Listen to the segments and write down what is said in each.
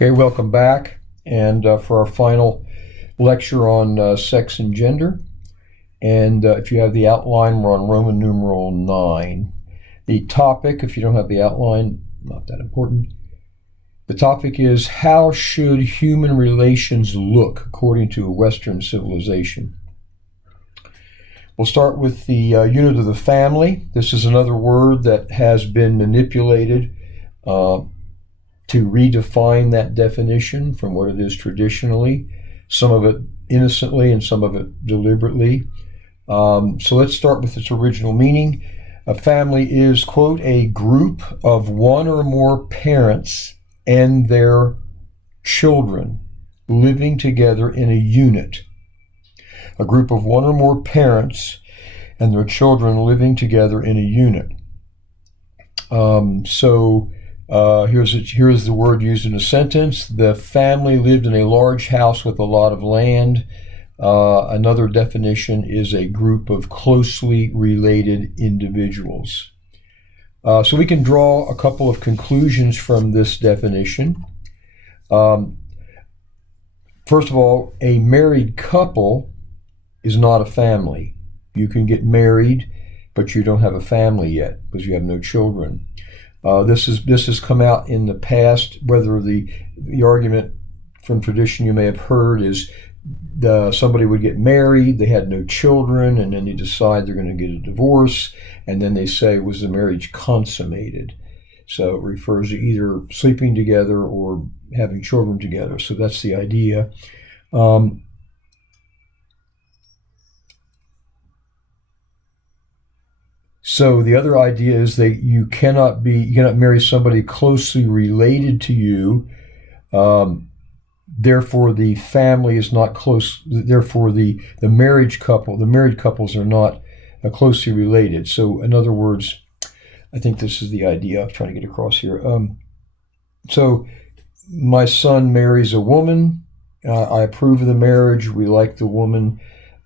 Okay, welcome back. And for our final lecture on sex and gender. And if you have the outline, we're on Roman numeral 9. The topic, if you don't have the outline, not that important. The topic is, how should human relations look according to a Western civilization? We'll start with the unit of the family. This is another word that has been manipulated to redefine that definition from what it is traditionally, some of it innocently and some of it deliberately. So let's start with its original meaning. A family is, quote, a group of one or more parents and their children living together in a unit. A group of one or more parents and their children living together in a unit. Here's the word used in a sentence. The family lived in a large house with a lot of land. Another definition is a group of closely related individuals. So we can draw a couple of conclusions from this definition. First of all, a married couple is not a family. You can get married, but you don't have a family yet because you have no children. This has come out in the past, whether the argument from tradition you may have heard is somebody would get married, they had no children, and then they decide they're going to get a divorce, and then they say, was the marriage consummated? So it refers to either sleeping together or having children together. So that's the idea. So the other idea is that you cannot marry somebody closely related to you. Therefore, the family is not close. Therefore, the married couples are not closely related. So, in other words, I think this is the idea I'm trying to get across here. So, my son marries a woman. I approve of the marriage. We like the woman.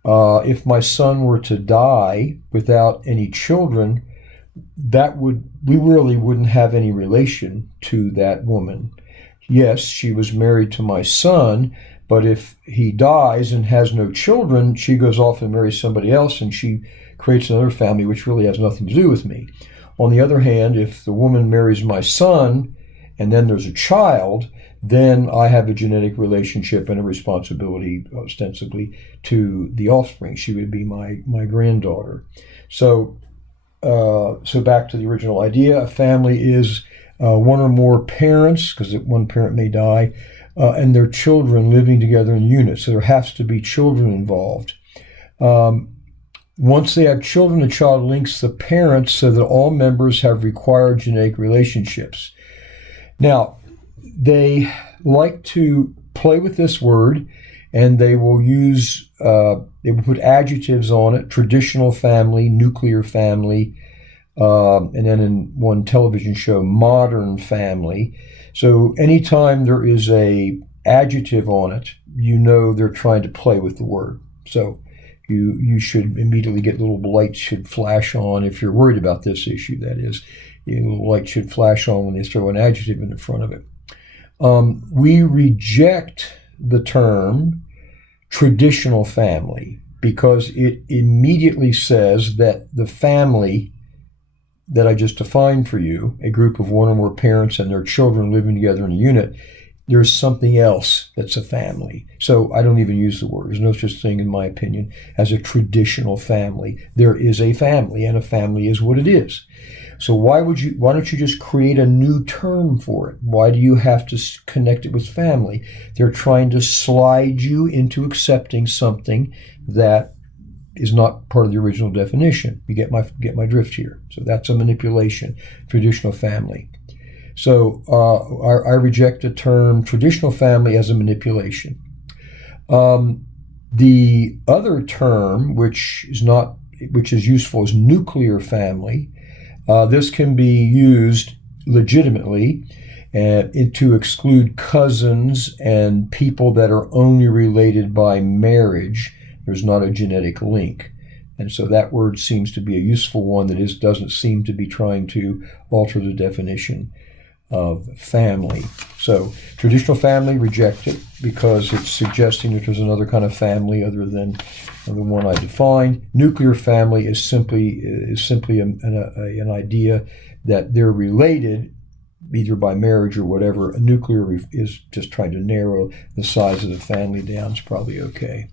If my son were to die without any children, we really wouldn't have any relation to that woman. Yes, she was married to my son, but if he dies and has no children, she goes off and marries somebody else, and she creates another family which really has nothing to do with me. On the other hand, if the woman marries my son and then there's a child, then I have a genetic relationship and a responsibility, ostensibly, to the offspring. She would be my granddaughter. So back to the original idea, a family is one or more parents, because one parent may die, and their children living together in units. So there has to be children involved. Once they have children, the child links the parents so that all members have required genetic relationships. Now, they like to play with this word, and they will put adjectives on it: traditional family, nuclear family, and then in one television show, modern family. So anytime there is a adjective on it, you know they're trying to play with the word. So you should immediately get little lights should flash on if you're worried about this issue, that is. Little light should flash on when they throw an adjective in the front of it. We reject the term traditional family because it immediately says that the family that I just defined for you, a group of one or more parents and their children living together in a unit, there's something else that's a family. So I don't even use the word. There's no such thing, in my opinion, as a traditional family. There is a family, and a family is what it is. So why don't you just create a new term for it? Why do you have to connect it with family? They're trying to slide you into accepting something that is not part of the original definition. You get my drift here. So that's a manipulation, traditional family. So I reject the term traditional family as a manipulation. The other term, which is useful, is nuclear family. This can be used legitimately to exclude cousins and people that are only related by marriage. There's not a genetic link. And so that word seems to be a useful one that doesn't seem to be trying to alter the definition of family. So traditional family, reject it because it's suggesting that there's another kind of family other than the one I defined. Nuclear family is simply an idea that they're related either by marriage or whatever. A nuclear is just trying to narrow the size of the family down. It's probably okay.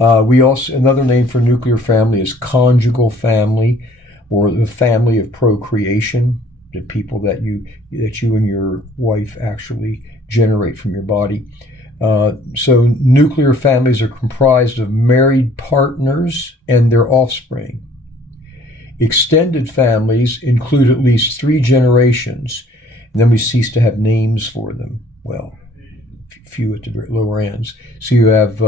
Another name for nuclear family is conjugal family, or the family of procreation, the people that you and your wife actually generate from your body. So nuclear families are comprised of married partners and their offspring. Extended families include at least 3 generations, and then we cease to have names for them. Well, few at the lower ends. So you have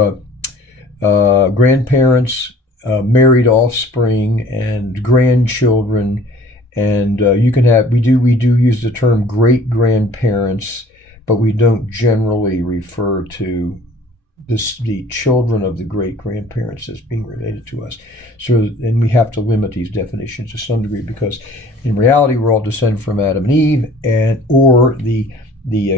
grandparents, married offspring, and grandchildren, and we do use the term great grandparents, but we don't generally refer to the children of the great grandparents as being related to us. And we have to limit these definitions to some degree because in reality we're all descended from Adam and Eve, or the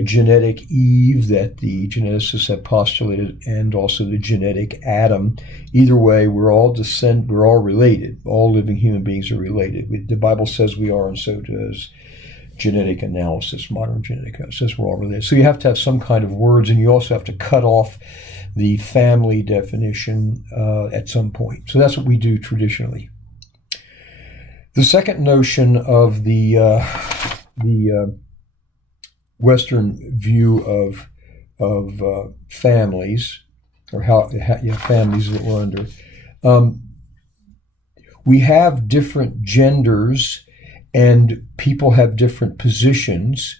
genetic Eve that the geneticists have postulated, and also the genetic Adam. Either way, we're all related. All living human beings are related. The Bible says we are, and so does genetic analysis, modern genetic analysis. We're all related. So you have to have some kind of words, and you also have to cut off the family definition at some point. So that's what we do traditionally. The second notion of the Western view of families, or families that we're under. We have different genders, and people have different positions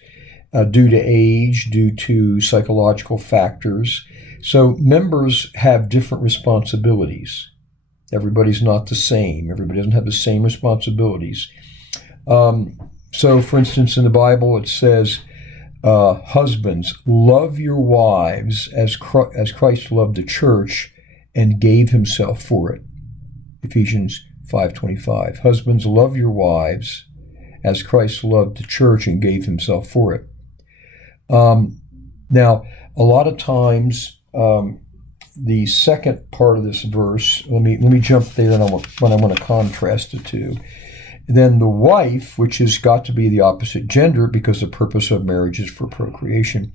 due to age, due to psychological factors. So members have different responsibilities. Everybody's not the same. Everybody doesn't have the same responsibilities. So, for instance, in the Bible it says, husbands, love your wives as Christ loved the church and gave himself for it. Ephesians 5:25. Husbands, love your wives as Christ loved the church and gave himself for it. Now, a lot of times, the second part of this verse, let me jump there, and I want to contrast the two. Then the wife, which has got to be the opposite gender because the purpose of marriage is for procreation,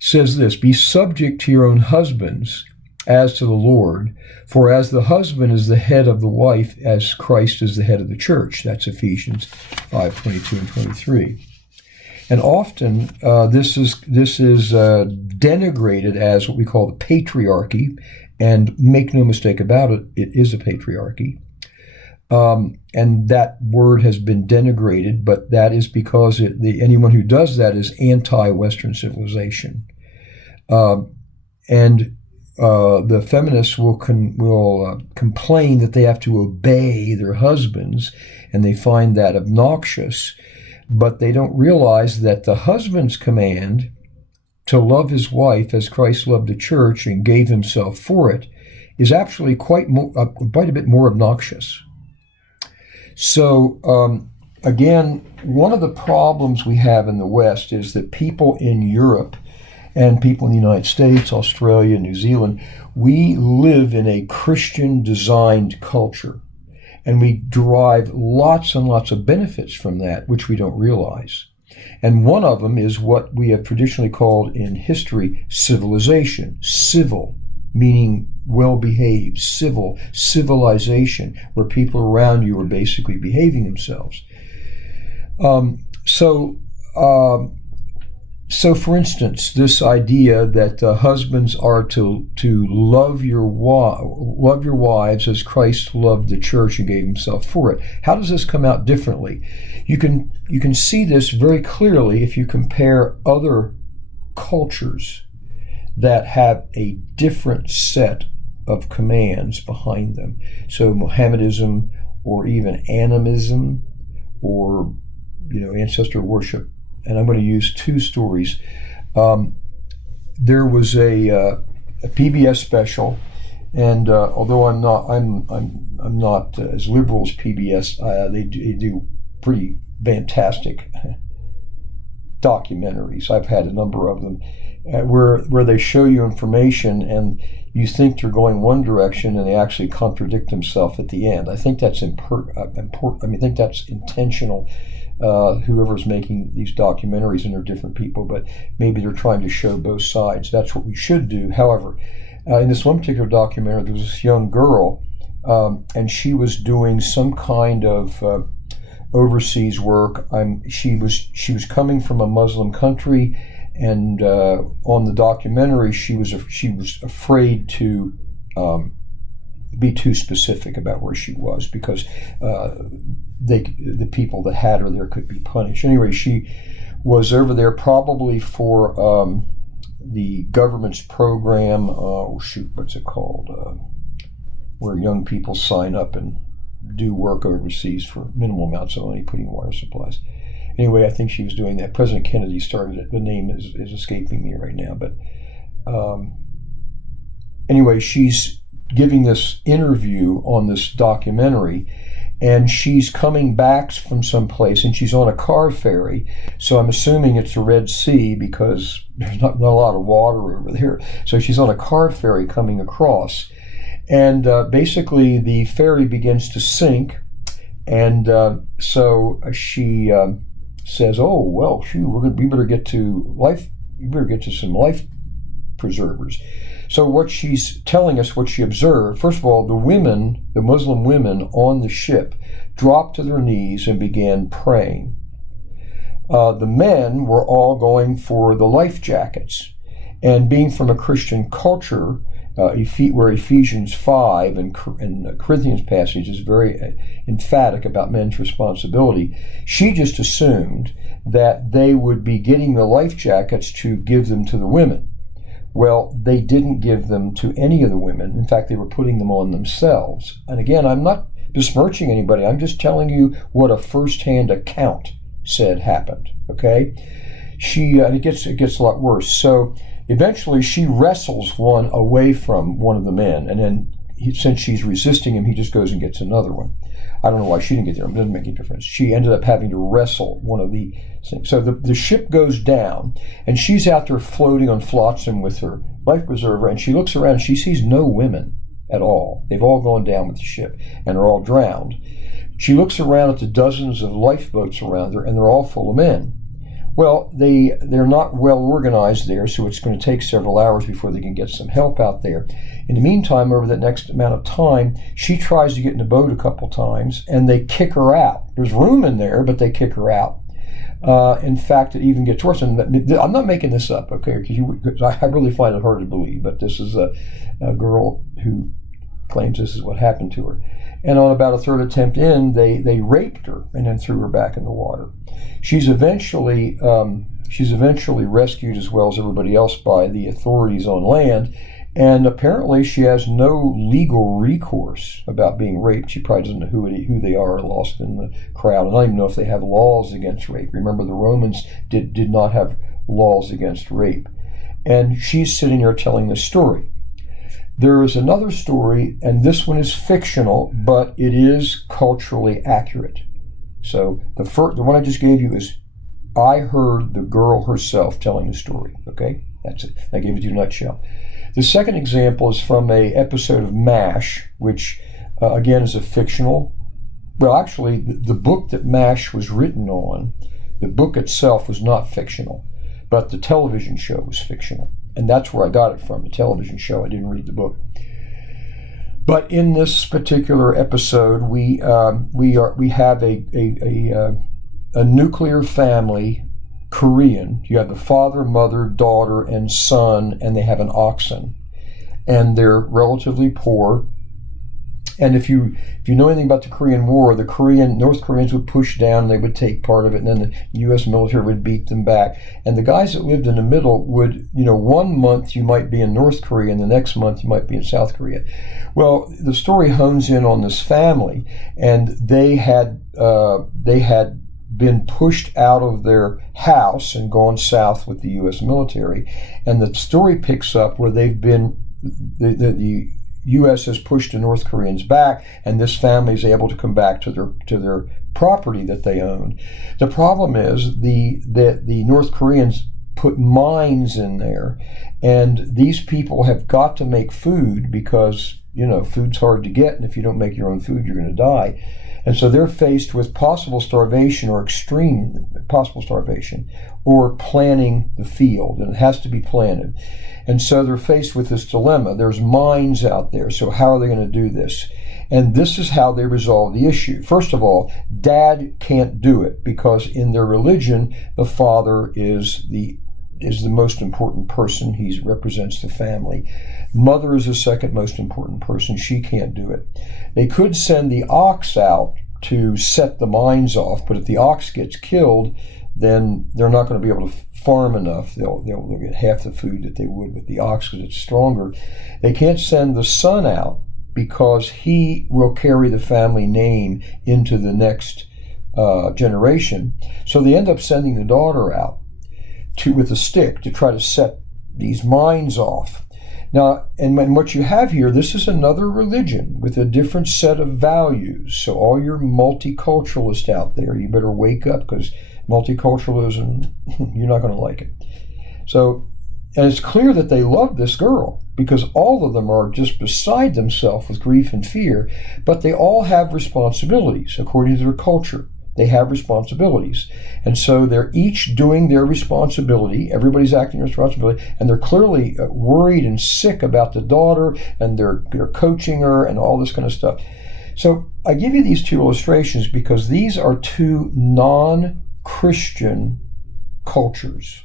says this: be subject to your own husbands as to the Lord, for as the husband is the head of the wife, as Christ is the head of the church. That's Ephesians 5:22 and 23. And often this is denigrated as what we call the patriarchy, and make no mistake about it, it is a patriarchy. And that word has been denigrated, but that is because anyone who does that is anti-Western civilization. And the feminists will complain that they have to obey their husbands, and they find that obnoxious. But they don't realize that the husband's command to love his wife as Christ loved the church and gave himself for it is actually quite a bit more obnoxious. So, again, one of the problems we have in the West is that people in Europe and people in the United States, Australia, New Zealand, we live in a Christian-designed culture, and we derive lots and lots of benefits from that, which we don't realize. And one of them is what we have traditionally called in history civilization. Civil, meaning well-behaved, civilization, where people around you are basically behaving themselves. So, for instance, this idea that husbands are to love your wives as Christ loved the church and gave himself for it. How does this come out differently? You can see this very clearly if you compare other cultures that have a different set of commands behind them. So Mohammedanism, or even animism, or ancestor worship. And I'm going to use 2 stories. There was a PBS special, and although I'm not as liberal as PBS, they do pretty fantastic documentaries. I've had a number of them where they show you information and you think they're going one direction and they actually contradict themselves at the end. I think that's important. I think that's intentional. Whoever's making these documentaries, and they're different people, but maybe they're trying to show both sides. That's what we should do. However, in this one particular documentary, there was this young girl, and she was doing some kind of overseas work. She was coming from a Muslim country, and on the documentary, she was afraid to be too specific about where she was because the people that had her there could be punished. Anyway, she was over there probably for the government's program. What's it called? Where young people sign up and do work overseas for minimal amounts of money, putting water supplies. Anyway, I think she was doing that. President Kennedy started it. The name is escaping me right now. But anyway, she's giving this interview on this documentary, and she's coming back from someplace, and she's on a car ferry. So I'm assuming it's the Red Sea because there's not a lot of water over there. So she's on a car ferry coming across. And basically the ferry begins to sink. And so she says, "Oh, well, shoot, we better get to some life preservers." So what she's telling us, what she observed, first of all, the Muslim women on the ship dropped to their knees and began praying. The men were all going for the life jackets. And being from a Christian culture, where Ephesians 5 and the Corinthians passage is very emphatic about men's responsibility, she just assumed that they would be getting the life jackets to give them to the women. Well, they didn't give them to any of the women. In fact, they were putting them on themselves. And again, I'm not besmirching anybody. I'm just telling you what a first-hand account said happened. Okay, and it gets a lot worse. So eventually, she wrestles one away from one of the men, and then since she's resisting him, he just goes and gets another one. I don't know why she didn't get there. It doesn't make any difference. She ended up having to wrestle one of the things. So the ship goes down, and she's out there floating on flotsam with her life preserver, and she looks around and she sees no women at all. They've all gone down with the ship, and they're all drowned. She looks around at the dozens of lifeboats around her, and they're all full of men. Well, they're not well organized there, so it's going to take several hours before they can get some help out there. In the meantime, over that next amount of time, she tries to get in the boat a couple times, and they kick her out. There's room in there, but they kick her out. In fact, it even gets worse. And I'm not making this up, okay? Because I really find it hard to believe, but this is a girl who claims this is what happened to her. And on about a third attempt in, they raped her and then threw her back in the water. She's eventually rescued, as well as everybody else, by the authorities on land. And apparently she has no legal recourse about being raped. She probably doesn't know who they are, lost in the crowd. And I don't even know if they have laws against rape. Remember, the Romans did not have laws against rape. And she's sitting there telling this story. There is another story, and this one is fictional, but it is culturally accurate. So the one I just gave you is, I heard the girl herself telling the story. Okay, that's it. I gave it to you in a nutshell. The second example is from an episode of MASH, which again is a fictional. Well, actually, the book that MASH was written on, the book itself was not fictional, but the television show was fictional. And that's where I got it from, the television show. I didn't read the book. But in this particular episode, we have a nuclear family, Korean. You have the father, mother, daughter, and son, and they have an oxen. And they're relatively poor. And if you know anything about the Korean War, North Koreans would push down, and they would take part of it, and then the U.S. military would beat them back. And the guys that lived in the middle would, 1 month you might be in North Korea, and the next month you might be in South Korea. Well, the story hones in on this family, and they had been pushed out of their house and gone south with the U.S. military. And the story picks up where they've been, the U.S. has pushed the North Koreans back, and this family is able to come back to their property that they own. The problem is the North Koreans put mines in there, and these people have got to make food because, food's hard to get, and if you don't make your own food, you're going to die. And so they're faced with possible starvation or extreme possible starvation, or planting the field, and it has to be planted. And so they're faced with this dilemma. There's mines out there, so how are they going to do this? And this is how they resolve the issue. First of all, dad can't do it because in their religion, the father is the most important person. He represents the family. Mother is the second most important person. She can't do it. They could send the ox out to set the mines off, but if the ox gets killed, then they're not going to be able to farm enough. They'll get half the food that they would with the ox because it's stronger. They can't send the son out because he will carry the family name into the next generation. So they end up sending the daughter out with a stick to try to set these mines off. Now, and what you have here, this is another religion with a different set of values. So all your multiculturalists out there, you better wake up, because multiculturalism, you're not going to like it. So, and it's clear that they love this girl, because all of them are just beside themselves with grief and fear, but they all have responsibilities according to their culture. They have responsibilities. And so they're each doing their responsibility. Everybody's acting their responsibility. And they're clearly worried and sick about the daughter, and they're coaching her and all this kind of stuff. So I give you these two illustrations because these are two non-Christian cultures.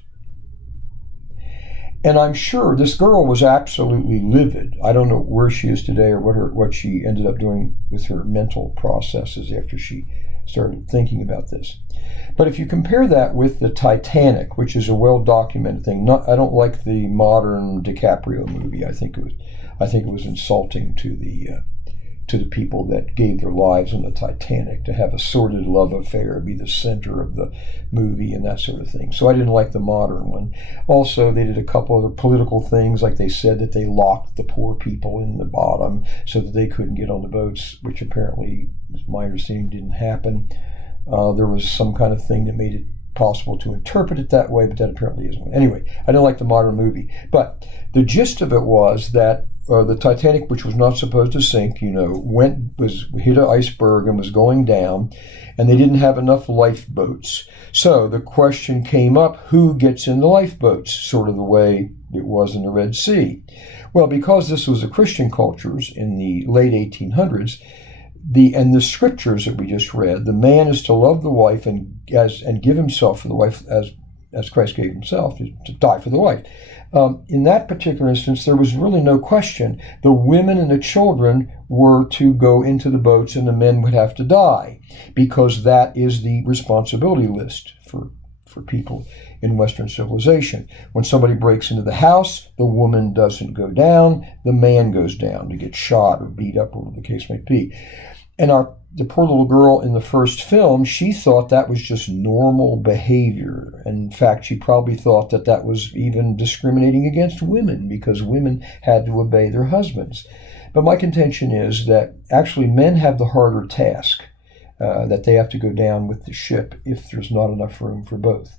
And I'm sure this girl was absolutely livid. I don't know where she is today or what she ended up doing with her mental processes after she started thinking about this. But if you compare that with the Titanic, which is a well-documented thing, I don't like the modern DiCaprio movie. I think it was insulting to the people that gave their lives on the Titanic to have a sordid love affair be the center of the movie and that sort of thing. So I didn't like the modern one. Also, they did a couple other political things, like they said that they locked the poor people in the bottom so that they couldn't get on the boats, which apparently, my understanding, didn't happen. There was some kind of thing that made it possible to interpret it that way, but that apparently isn't. Anyway, I didn't like the modern movie. But the gist of it was that the Titanic, which was not supposed to sink, hit an iceberg and was going down, and they didn't have enough lifeboats. So the question came up, who gets in the lifeboats? Sort of the way it was in the Red Sea. Well, because this was a Christian cultures in the late 1800s, and the scriptures that we just read, the man is to love the wife and give himself for the wife as Christ gave himself to die for the wife. In that particular instance, there was really no question. The women and the children were to go into the boats, and the men would have to die, because that is the responsibility list for people in Western civilization. When somebody breaks into the house, the woman doesn't go down, the man goes down to get shot or beat up, or whatever the case might be. And the poor little girl in the first film, she thought that was just normal behavior. In fact, she probably thought that was even discriminating against women, because women had to obey their husbands. But my contention is that actually men have the harder task, that they have to go down with the ship if there's not enough room for both.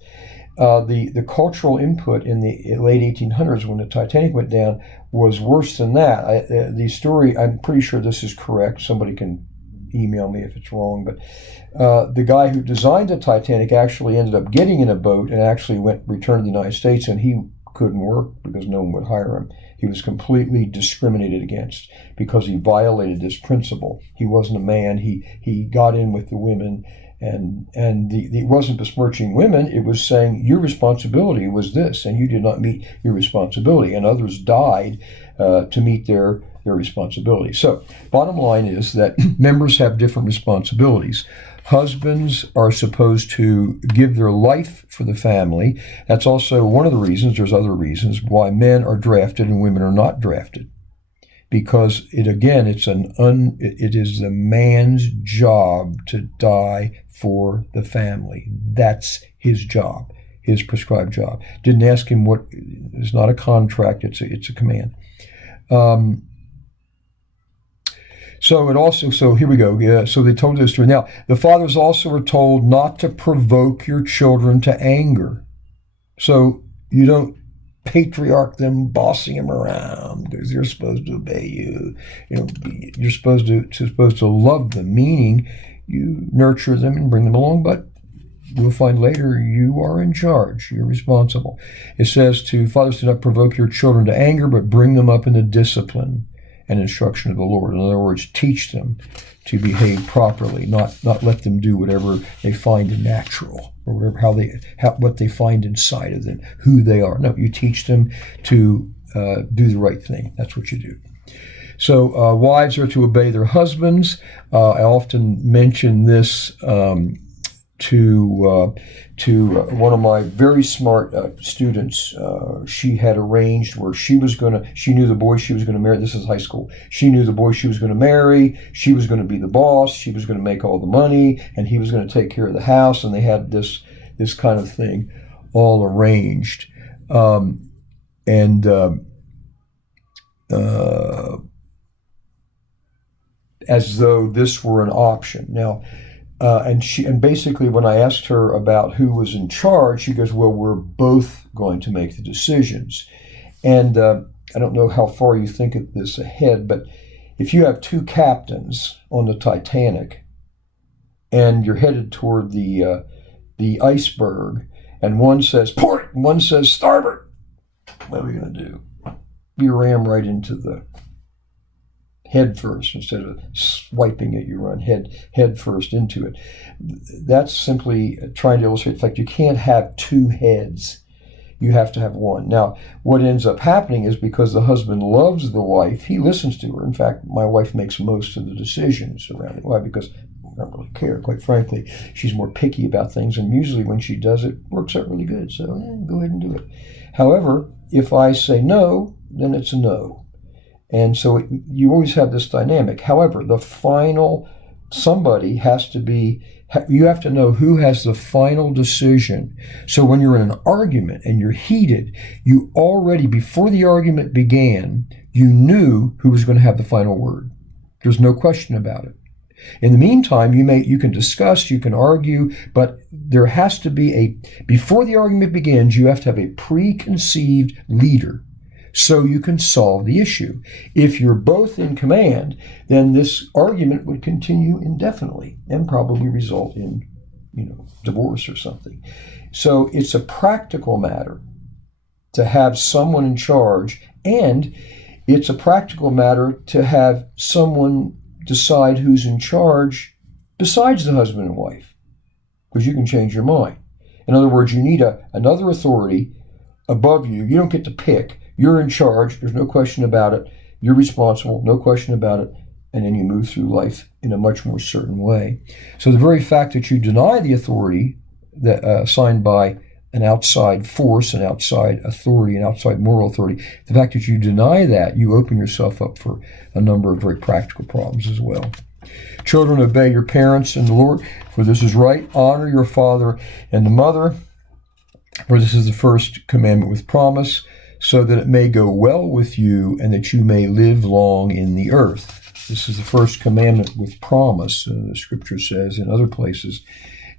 The cultural input in the late 1800s when the Titanic went down was worse than that. The story, I'm pretty sure this is correct. Somebody can email me if it's wrong, but the guy who designed the Titanic actually ended up getting in a boat and actually returned to the United States, and he couldn't work because no one would hire him. He was completely discriminated against because he violated this principle. He wasn't a man. He got in with the women, and it wasn't besmirching women. It was saying your responsibility was this, and you did not meet your responsibility, and others died to meet their responsibility. So bottom line is that members have different responsibilities. Husbands are supposed to give their life for the family. That's also one of the reasons, there's other reasons, why men are drafted and women are not drafted. Because it is the man's job to die for the family. That's his job, his prescribed job. Didn't ask him what, it's not a contract, it's a command. So here we go. Yeah, so they told this story. Now, the fathers also were told not to provoke your children to anger. So you don't patriarch them, bossing them around because they're supposed to obey you. You're supposed to love them, meaning you nurture them and bring them along, but we'll find later you are in charge. You're responsible. It says to fathers, do not provoke your children to anger, but bring them up in the discipline and instruction of the Lord. In other words, teach them to behave properly, not let them do whatever they find natural or whatever what they find inside of them, who they are. No, you teach them to do the right thing. That's what you do. So wives are to obey their husbands. I often mention this to one of my very smart students. She had arranged where she knew the boy she was going to marry. This is high school. She knew the boy she was going to marry. She was going to be the boss. She was going to make all the money, and he was going to take care of the house. And they had this kind of thing all arranged, as though this were an option. Now. And basically when I asked her about who was in charge, she goes, well, we're both going to make the decisions. And I don't know how far you think of this ahead, but if you have two captains on the Titanic and you're headed toward the iceberg, and one says port and one says starboard, what are we going to do? You ram right into the head first. Instead of swiping it, you run head first into it. That's simply trying to illustrate the fact you can't have two heads. You have to have one. Now, what ends up happening is because the husband loves the wife, he listens to her. In fact, my wife makes most of the decisions around it. Why? Because I don't really care, quite frankly. She's more picky about things, and usually when she does it, works out really good. So go ahead and do it. However, if I say no, then it's a no. And so you always have this dynamic. However, somebody has to be, you have to know who has the final decision. So when you're in an argument and you're heated, you already, before the argument began, you knew who was going to have the final word. There's no question about it. In the meantime, you can discuss, you can argue, but there has to be before the argument begins, you have to have a preconceived leader, so you can solve the issue. If you're both in command, then this argument would continue indefinitely and probably result in, divorce or something. So it's a practical matter to have someone in charge, and it's a practical matter to have someone decide who's in charge besides the husband and wife, because you can change your mind. In other words, you need another authority above you. You don't get to pick. You're in charge. There's no question about it. You're responsible. No question about it. And then you move through life in a much more certain way. So the very fact that you deny the authority that assigned by an outside force, an outside authority, an outside moral authority, the fact that you deny that, you open yourself up for a number of very practical problems as well. Children, obey your parents in the Lord, for this is right. Honor your father and the mother, for this is the first commandment with promise, so that it may go well with you and that you may live long in the earth. This is the first commandment with promise, the scripture says in other places.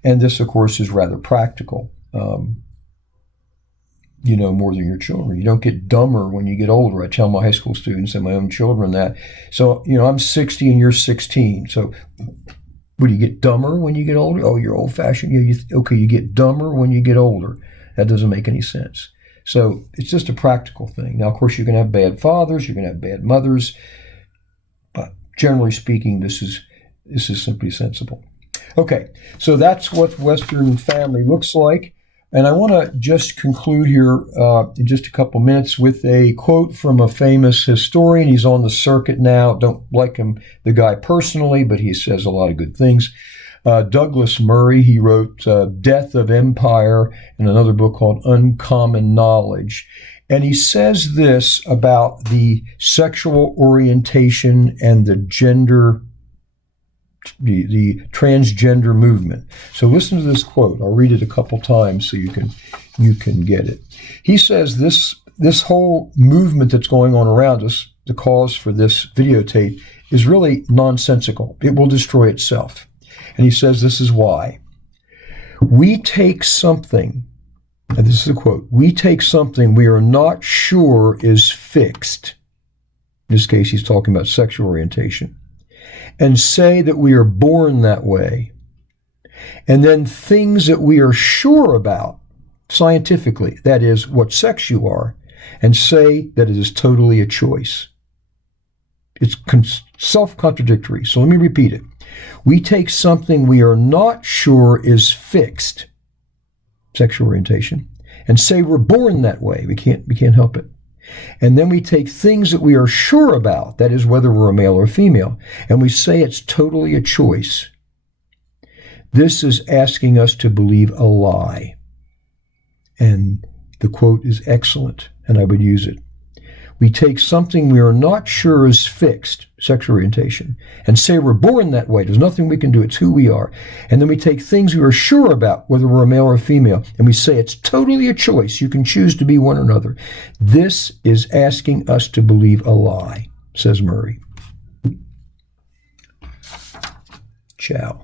And this, of course, is rather practical. More than your children. You don't get dumber when you get older. I tell my high school students and my own children that. So, I'm 60 and you're 16. So, would you get dumber when you get older? Oh, you're old-fashioned. Yeah, you get dumber when you get older. That doesn't make any sense. So, it's just a practical thing. Now, of course, you're going to have bad fathers. You're going to have bad mothers. But generally speaking, this is simply sensible. Okay, so that's what Western family looks like. And I want to just conclude here in just a couple minutes with a quote from a famous historian. He's on the circuit now. Don't like him, the guy personally, but he says a lot of good things. Douglas Murray, he wrote Death of Empire and another book called Uncommon Knowledge. And he says this about the sexual orientation and the transgender movement. So listen to this quote. I'll read it a couple times so you can get it. He says this whole movement that's going on around us, the cause for this videotape, is really nonsensical. It will destroy itself. And he says this is why. We take something, and this is a quote, we take something we are not sure is fixed. In this case, he's talking about sexual orientation. And say that we are born that way. And then things that we are sure about, scientifically, that is, what sex you are, and say that it is totally a choice. It's self-contradictory. So let me repeat it. We take something we are not sure is fixed, sexual orientation, and say we're born that way. We can't help it. And then we take things that we are sure about, that is, whether we're a male or female, and we say it's totally a choice. This is asking us to believe a lie. And the quote is excellent, and I would use it. We take something we are not sure is fixed, sexual orientation, and say we're born that way. There's nothing we can do. It's who we are. And then we take things we are sure about, whether we're a male or a female, and we say it's totally a choice. You can choose to be one or another. This is asking us to believe a lie, says Murray. Ciao.